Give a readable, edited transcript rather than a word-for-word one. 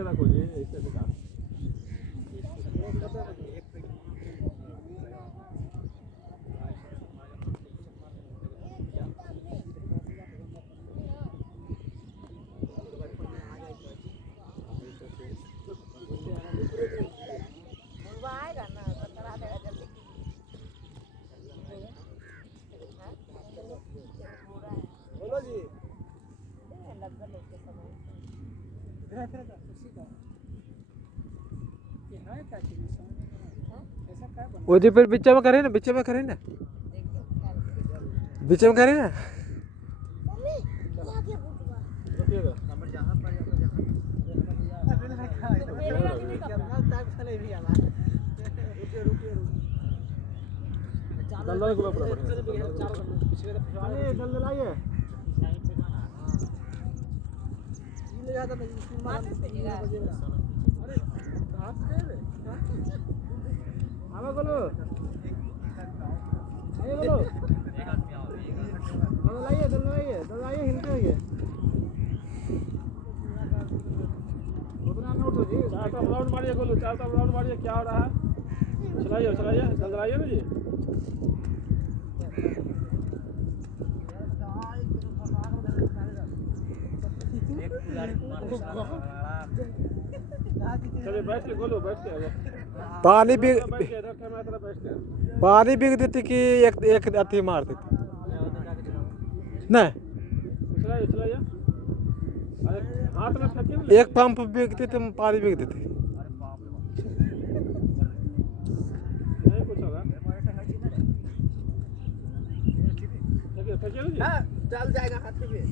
ऐसे रखो जी, ऐसे रखा। बोलो जी। वो जी फिर बीच में करे ना, बीच में करे ना, बीच में करे ना। राउंड मारिए गोलू, चार राउंड मारिए, क्या हो रहा है? चलाइए चलाइए, चलाइए ना जी। चलिए बैठ के गोलू, बैठ के पानी भी पानी बिक देती कि एक अथी मार देती नहीं। चलाइए चलाइए, हाथ में फेंकिए, एक पंप बिकती तो पानी बिक देती। नहीं कुछ होगा, फेंकिए ना जी, चल जाएगा हाथ में।